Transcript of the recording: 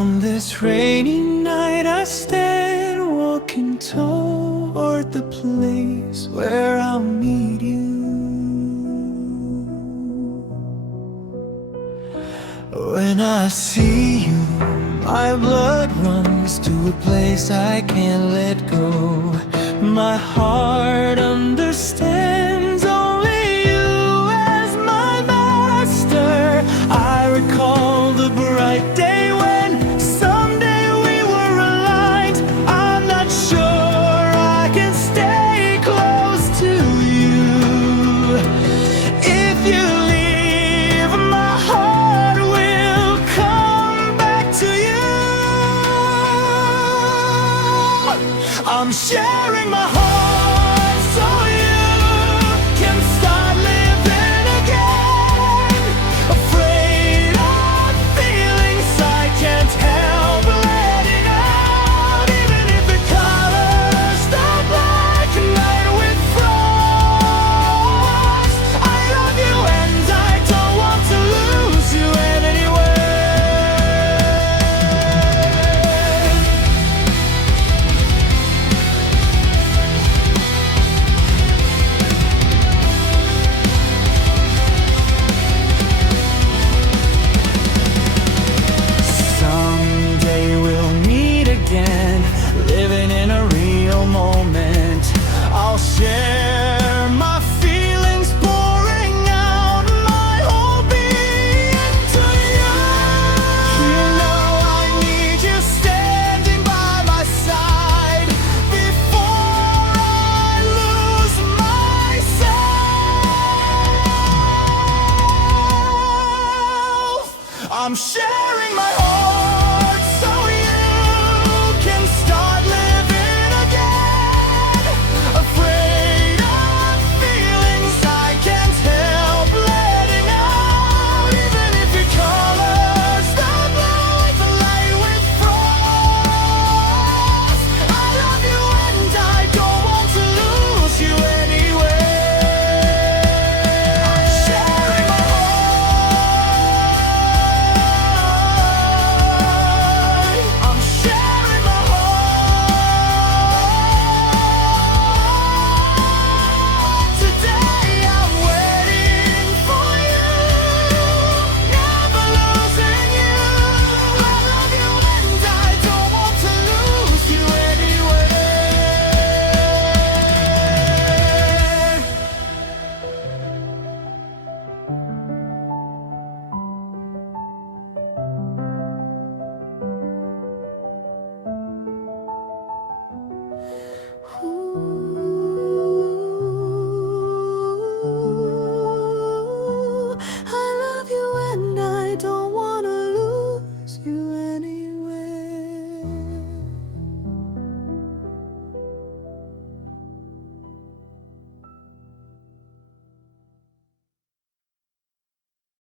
On this rainy night I stand walking toward the place where I'll meet you. When I see you, my blood runs to a place I can't let go. My heart understands only you as my master. I recall the bright day when someday we were aligned. I'm not sure I can stay close to you. If you leave, my heart will come back to you. I'm sharing my heart.